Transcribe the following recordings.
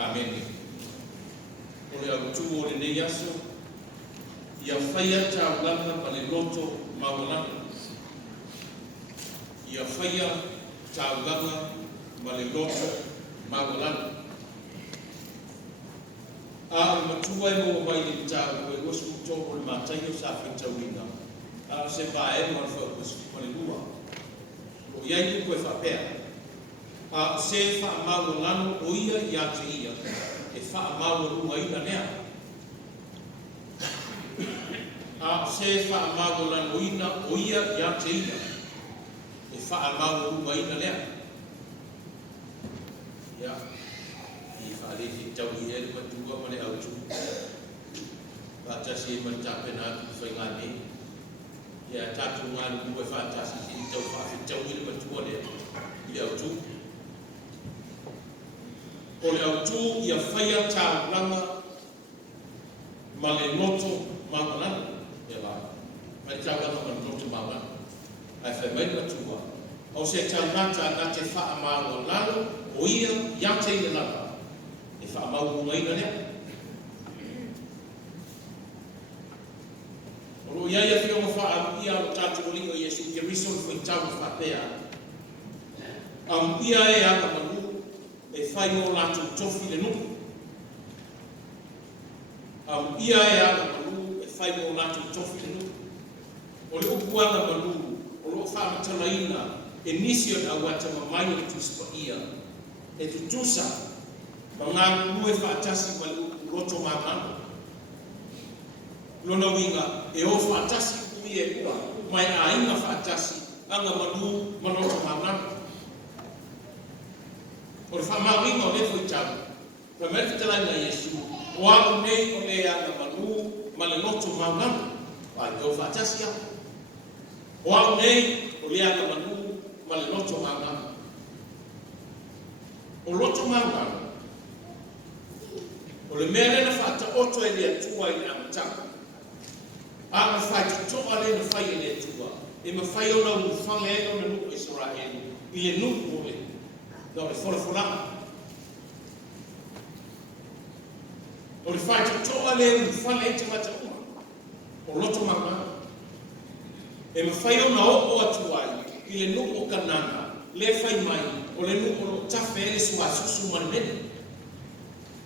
Amen. O le au tu o le nei aso, ia whaia taulanga pa le loto maulanga. Ia whaia taulanga ma le loto maulanga. A matua e mo mai le tau e wasu tōko le mātai o sa whitawina. A se pae mo le whaukus ma le lua. O iai koe whapea. A se wha maulanga o ia i ate ia. E wha maulanga ina nea. A se wha maulanga o ia i ate ia. E wha maulanga ina nea. Ia. I whaare ki tau i ere matua ma le autu. Whaatasi e matapena ki whaingane. Ia tatu ngālu kua whaatasi ki tau whaafi tau i le matua le i le autu. O le autu ia whaia tāuranga ma le loto maunana. Ia la. Ma le tāuranga ma le loto maunana. Ai whai mai matua. O se tāngata na te wha maua lalo o ia ia te i le lala. E wha maua ngai na lea. O ia ia whionga wha ia o tātu o lingo Iesu ke riso fwoi tau whapea. Ia e aka malu e whai o lātou tofi le nuku. Ia e aka malu e whai o lātou tofi le nuku. O le ukuanga malu, o lo whamatalaina e nisi o na wata mamai o tuspa ia. E tutusa, ma ngā kuru e whaatasi ma loto mākana. Lona winga e o whaatasi kumi e kua, mai a inga whaatasi, anga malu ma loto mākana. O le whamawinga o le fwoi tau, pa mea talai na Iesu, o ako nei o le anga malu ma le loto mākana, pa i o whaatasi au. O ako nei o le anga malu ma le loto mākana. O loto mākana, o le mea lena whaata oto e le atua i le amataka. A ma whaita toa lena whai e le atua, e ma whai o na uwhanga e o na nuku Israeli, i le nuku o le, na o le whorafuranga. O le whaita toa lena uwhanga e te mata uma, o loto mākana. E ma whai o na opo atua i le nuku o kananga, le whai mai, o le nuku o tafe e le sua susu manene.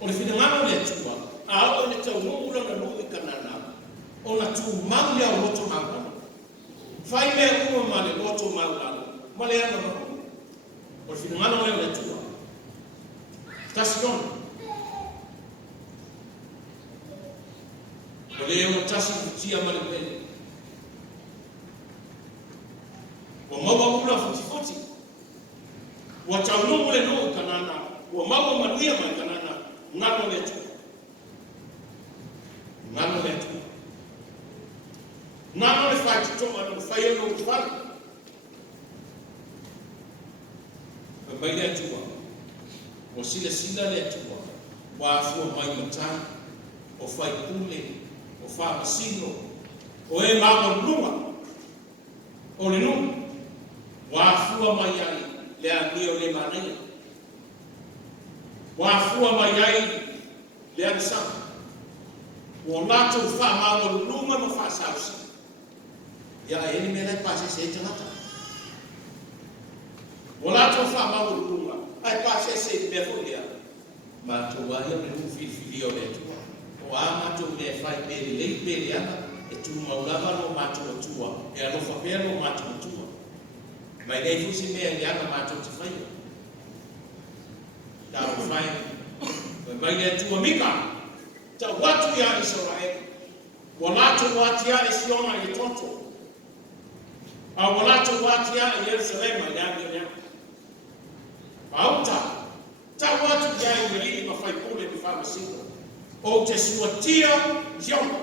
O le whingano le atua, a o le tau nungura na nungu i kanana, o na tu maunga o loto maungano. Whai mea uma ma le loto maungano, ma le ana maunga. O le whingano le atua. Tasi ona. O le eo tasi kutia ma le pene. O maua ula futi. Wa tau nungu le nungu kanana, o maua manuia mai kanana, ngano le tu. Ngano le tu. Ngano le whai tutonga no whai no whai. Ka mai le atua. O sila le atua. Wa afua mai matai. O whai kule. O wha masino. O e mama lunga. O le nunga. Wa afua mai ai. Le anio le manea. Wa fua mai ai le ansa. O lato fa ma o luma no fa sausi. Ya ele me lai pase se tata. O lato fa ma o luma. Ai pase se de folia. Ma to wa ia me un filio le tu. O ama to le fai pe le pe ana e tu ma lava no ma to tua. E a lo fa pe no ma to tua. Mai dei fusi me ya ma to te fai. Tau whai, mai le tua mika, ta watu ya Israel, walato watia e Siona i toto, a walato watia e Yerusalema i Anglia. Auta, ta watu ya i Merili ma fai pule mi wha masino, o te suatia Siona,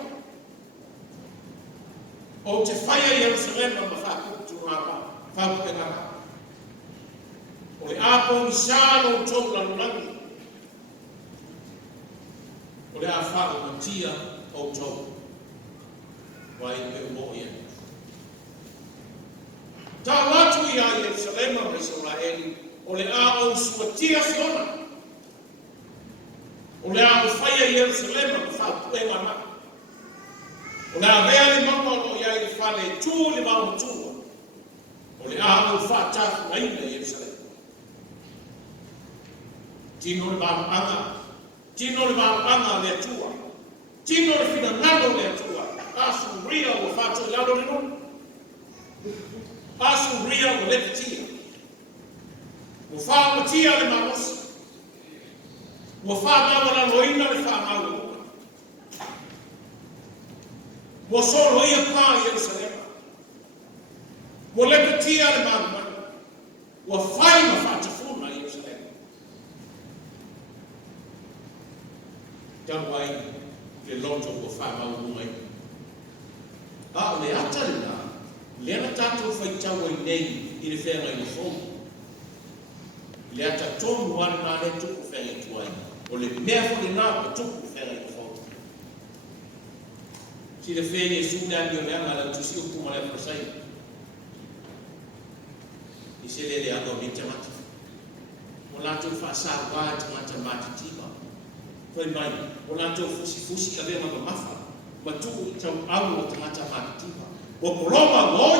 o te whaia i Yerusalema ma wha kutu rapa, wha kupengama. O le apo ni salo tau lanulangi. O le a whao matia o tau. Wai me umo ia. Tā watu i a Yerusalema ma Israeli. O le a o suatia Siona. O le a o whaia i Jerusalema ka whāpu e ngā. O le a rea le mama o ia i whale tū le mau tūa. O le a o whātafu na ina i Jerusalema. Tino le māmanga. Tino le māmanga le tua. Tino le whina nano le tua. Asu ria o whātua i alo le no. Asu ria o le pitia. O whāmatia le mamosi. O whāmawa na loina le whāmawa. O solo ia pā i Jerusalema. O le pitia le māmanga. O whaima whātafuna i Jerusalema. Tawai ke loto ko whamau mai. A le atalina, le ana tātou whai tawai nei i le whenga i le whong. Le ata tonu wana nā le tuku whenga i tuai. O le mea whole nā o tuku whenga i le whong. Si le whenga e sune ani o leanga la tusi o kuma le prasai. I se le le anga o ni tamata. O lātou whaasā wā tamata māti tima. Foi mai, o lātou fusi a vema ma mafa, ma tuku i tau au o tangata mātitima. O koloma ngoi,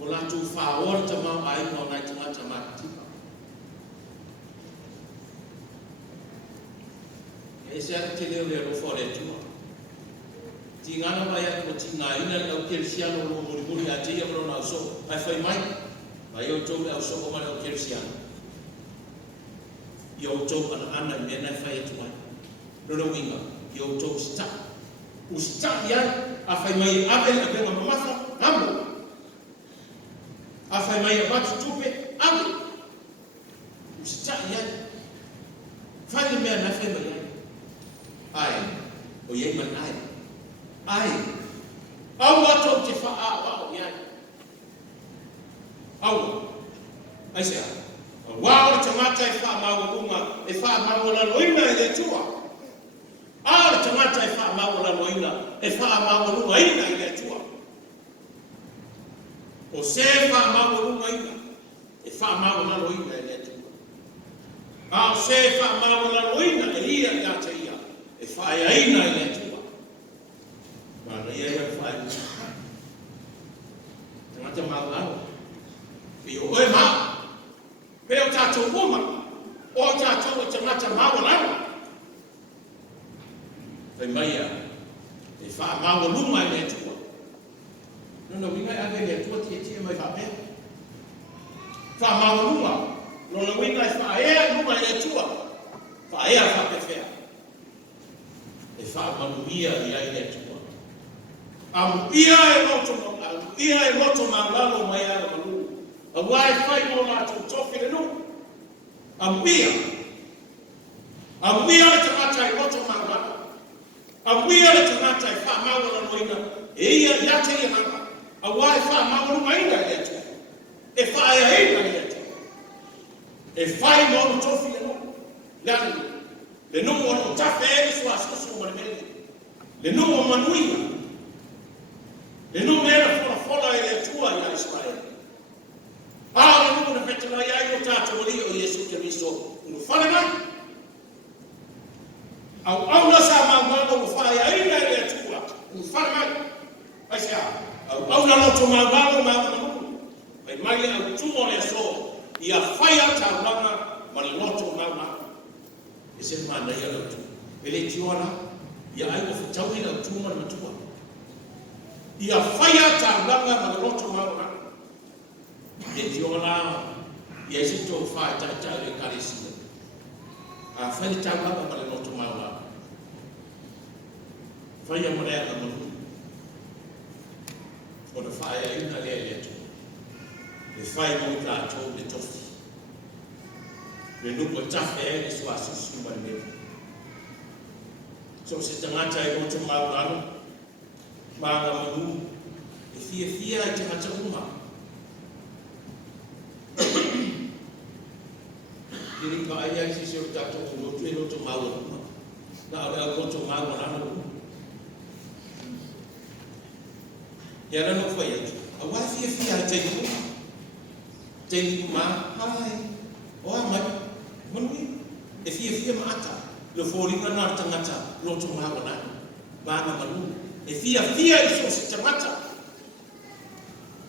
o lātou whaora ta mau a ina o nai tangata mātitima. E se ara te leo le rofo le tua. Ti ngana mai ako ti ngā ina au kerisiano o muri a te ia maro na uso. Ai whai mai, mai o tau le au soko mara o kerisiano. I o tau ana i mena whai atu mai. Roro winga, i o tau sta. U sta iai, a whai mai awe a benga mamasa, amo. A whai mai a watu tupe, awe. U sta iai. Whai le mea na whai mai iai. Ai, o iai man ai. Ai, au ato te wha a wao iai. Au, ai se a. Wao le tamata e wha maurunga, e wha maura loina e le tua. A le tamata e wha maura loina, e wha maurunga ina i le tua. O se wha maurunga ina, e wha maura loina i le tua. A o se wha maura loina e ia i ata ia, e wha ea ina i le tua. Mana ia e wha ea. Tamata maurunga. I o oe maa. Peo tātou wuma, o tātou e tangata mawalawa. Whai maia, e wha mawalunga i le tua. Nona winga e ave le tua tia mai whapea. Wha mawalunga, nona winga e wha ea lunga i le tua. Wha ea whapewhea. E wha manuia i ai le tua. Amu ia e loto mawalo mai ala malu. A wai whai mo mātou tofi le nu. A wia le tangata i roto mawala. A wia le tangata i wha mawala noina. E ia iate i hanga. A wai wha mawala maina i etu. E wha ea eina i etu. E whai mo tofi le nu. Lani, le nu o tafe e sua susu marimeni. Le nu o manuina. Le nu mena fola i le tua i Israel. Aole nuku na whetala iai o tātou li o Yesu Keriso. Unu whare mai. Au auna sa maumanga o whae aina i le atua. Unu whare mai. Ai se a. Au auna loto maumanga maumanga nuku. Ai mai au tumo le so. Ia whaia ta wanga ma le loto maumanga. E se mana ia lau tu. E le tiona. Ia ai o whetauhi lau tumo le matua. Ia whaia ta wanga ma le loto maumanga. E tiona, ia si tō whae tātou e karesina. A whae le tāwanga ma le noto maua. Whae a morea ka manu. O na whae a ina lea lea tō. E whae mo tātou le tofi. Le nuko tafe e le sua susu ma le mewa. So se tangata e noto maua anu. Maanga manu. E fia e tangata uma. Kiri ka ai si se o tātou o lotu e loto maua kuma. Na ore au loto maua rana kuma. Ia rana whai atu. A wai fia te kuma. Te kuma, hai. O a mai. Manui. fia maata. Le fōringa nā tangata loto māwa nā. Māna manu. E fia i so se tangata.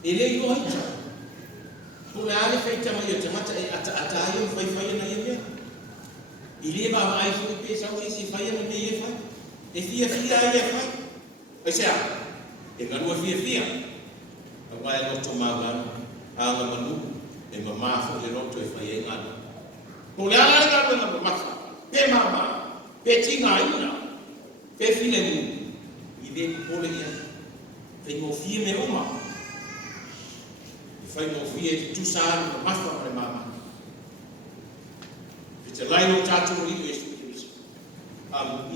E le i oita. Ko le ale whaitama i o tangata e ata ai o whaiwhai na i mea. I le ba mai fo pe sa o si whai na i e whai. E fia i e whai. E sea, e nganua fia. A wai loto māwa nā. Anga manu. E mamafo le loto e whai e ngana. Ko le ala e ngana na mamafa. Pe mama. Pe tinga ina. Pe fine mu. I le kupole ia. Pe mo fie me oma. I whai mo fie te tusāru na mafa mare mama. Pe te lai o tātou riu e suki.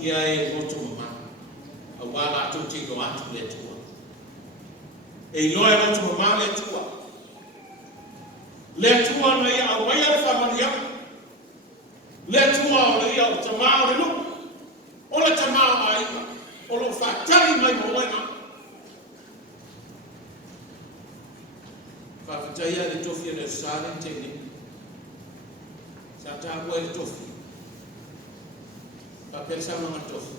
Ia e loto mama. A wala atu te go atu le tua. E inoa e loto mama le tua. Le tua na ia a waia le whamaria. Le tua o le ia o tamao le luku. O le tamao a iwa. O lo whātari mai mo oina. Whakataia le tofi e le sāne tene. Sa tāpua e le tofi. Whapelsa mga tofi.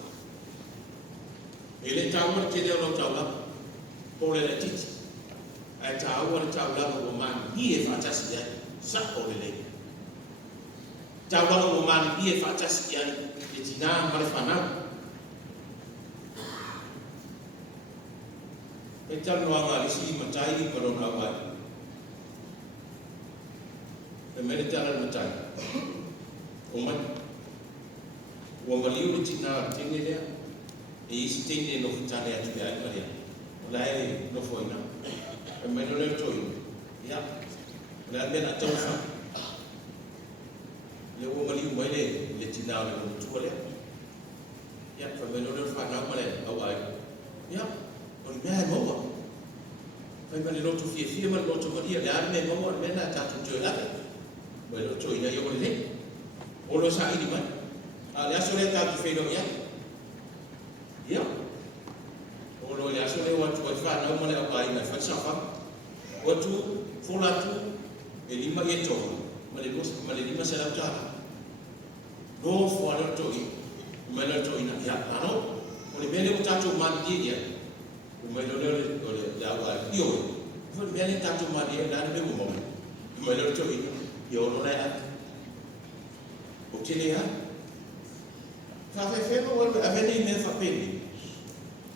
E le tāua te leo lo taula. O le le titi. Ai tāua le taula o mani. Hi e whātasi ai. Sa o le le. Tāua o mani. Hi e whātasi ai. E tina mare whanau. E tano anga risi matai i korona wai. E mene tala matai. O mai. Ua maliu le tina tene lea. E isi tene no futane atu lea i maria. O lae no foina. E mene leo toi. Ia. O lae mena taufa. Le ua maliu mai le tina le mutua lea. Ia. Fa mene leo whanau male au ai. Ia. O le mea e maua. Fai mani loto fia mani loto maria. Le are me maua le mena tātou tue lake. Mai loto ina i o le le. O lo sa ini mai. A le aso le tātou whenau ia. Ia. O lo le aso le watu ai whanau male au ai mai whaisafa. Watu, wholatu, e lima i e tohu. Male lima se lau tāra. No fua loto i. Mai loto ina. Ia. Ano. O le mele o tātou mani ia. O mai lo le awa io foi bene tanto ma dia da me mo mai lo to io non è o che le ha fa fe mo a veni me fa peni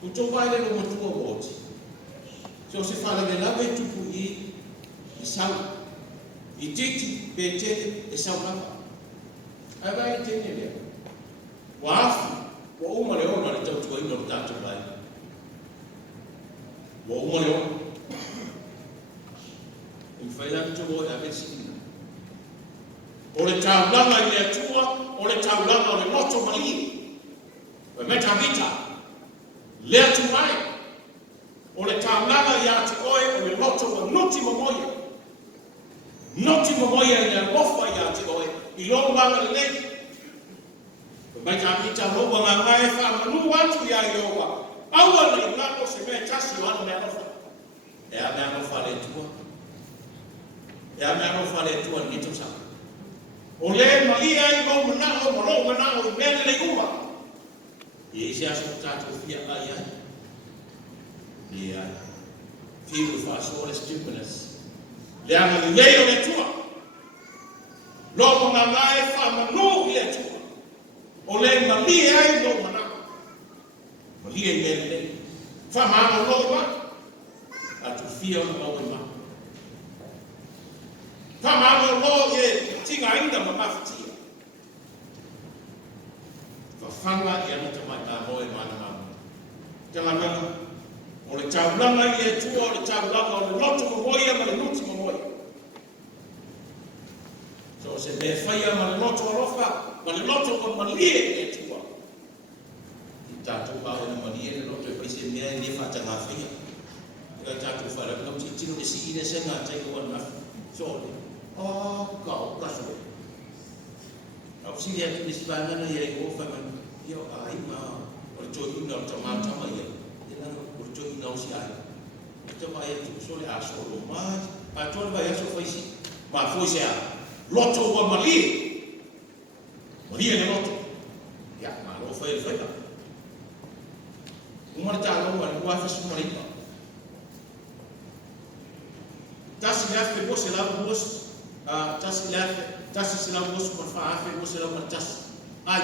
o to vai le mo tuo voti so se fa le la ve tu pu i sau i titi pe te e sau pa ai vai te ne wa o mo le o ma le tau tu i no tanto vai wa uma leo in failan tu o ave sina o le taulanga i le atua o le taulanga o le loto mai o meta vita le atu mai o le taulanga i atu oe o le loto o noti momoia i le mofa i atu oe i lo wanga le lei o meta vita lo wanga ngai wha manu atu i a iowa aua na inako se mea tasi o ano mea nofa. E a mea nofa le tua. E a mea nofa le tua ni to sa. O le malia i mo manao i mea le ua. I isi aso tātou fia ai ai. Ni ai. Fiu fa sole stupidness. Le ana li leo le tua. Lo mangae fa manu le tua. O le malia i lo manao. Malia i mele. Fa mama loa. Atu fia o ma. Fa mama loa e tinga ainda ma mafitia. Fa fanga i ana tamai na moe mana mama. Tanga nana. O le taulanga i e tua, o le taulanga o le loto mamoia ma le nuti mamoia. So se me whaia ma le loto alofa, ma le loto o malia i e tua. Tātou pāo na maria le loto e paise mea i le whata ngā whaia. Ika tātou whara, kau tino le si ine se ngā taika wana sōle. Kau, kaso e. Au si lea ki si pāngana i ai o whaman. Ia ai ma, o le tōi ina o tamātama i ai. E lana, o le tōi ina o si ai. O te mai atu, sōle a sōlo mai. A tōle vai aso whaisi. Ma fwoi se a, loto ua malia. Pia le loto. Ya, ma lo fai fai. Uma ta lo wa wa fa su mari. Tas ya fe bos la bos tas la tas sila bos ko fa fe bos la tas. Ai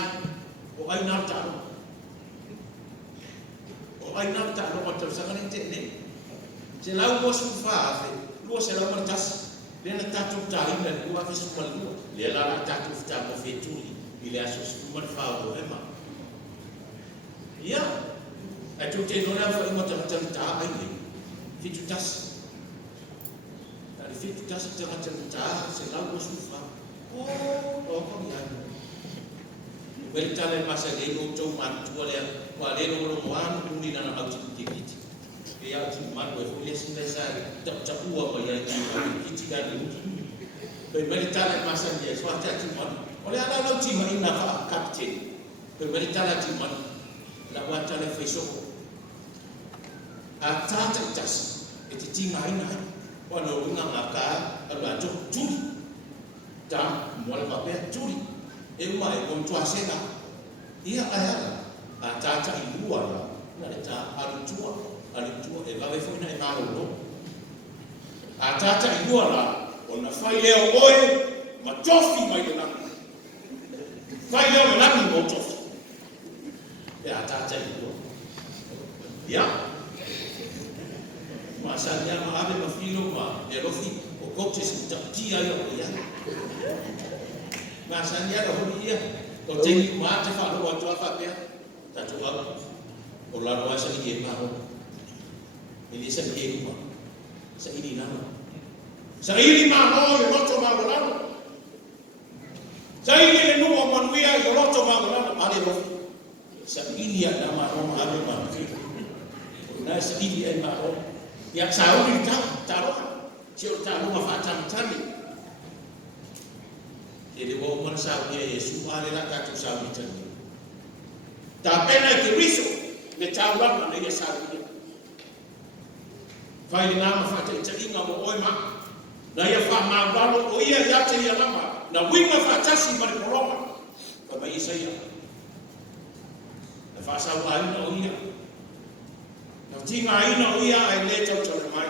o ai na ta lo. O ai na ta lo ta sa kan te ne. Se la bos fa fe lo se la tas. Lena tatu taina lua fe su malua. Le la tatu ta ko fe tuli. Ile aso su man fa o ema. Ya. Ai tu te nona fa ima ta ai ni. Fitu tas. Tadi fitu tas ta se la bos fa. O ko ya. Welta le masa de no to man tu le wa le no mo an ku ni na au ti ti. Ya tu man we fo les mensagem ta ua ko ya ti ka ni pe meritale masa dia so ta ti man ole ala no ti mai na fa captain pe meritale ti man la wa ta le fe so a ta ta tas e ti ngai na wa no nga ngaka ala to tu ta mo le pa pe tu e mai kon tu asena ia aya a ta ta i lua na le ta alu tua e va foi na e malo a tata i lua la ona fai leo oe ma tofi mai na fai leo na ni mo tofi e a tata i lua ya ma sa ya ma ave ma filo ma e rofi o coche si tia yo ya ma sa ya ro ia o te ma te fa lo to fa pe ta tu o la ro sa ni e ma ro ini sa ini ma sa ini nama sa ini ma no yo roto ma golano sa ini le no manuia yo roto ma golano ale ro sa ini ya nama no ma ale ma na sa ini e ma ro ya sa o ni ta ro si o ta no ma fa ta tani ele wo mo sa o Yesu ale la ka tu sa o tani ta pena que riso le ta wa ma le sa o fai na ma fa te inga mo oi ma na ia fa ma valo o ia ya te ia lama na winga fa tasi ma le poroma ka mai ia na fa sa wa ina o ia na tinga ina o ia ai le tau tau mai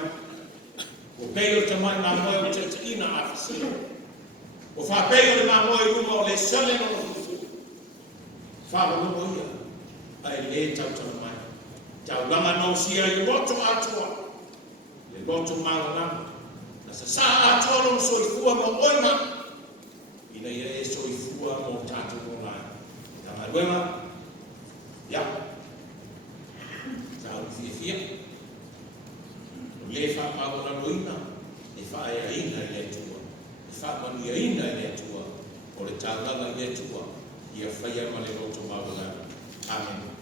o peo te mai na mo o te ina afisi o fa peo le ma mo i ruma o le sale no fa lo o ia ai le tau tau mai tau lama no sia i roto atua le loto malana na sa atolo so i fua mo oima ina ia e so i fua mo tatu mo lai ta maluema ya sa u fia le fa ma ona loina e fa ia ina le tua e fa ma ia ina le tua o le tala le tua ia fa ia ma le loto malana amen.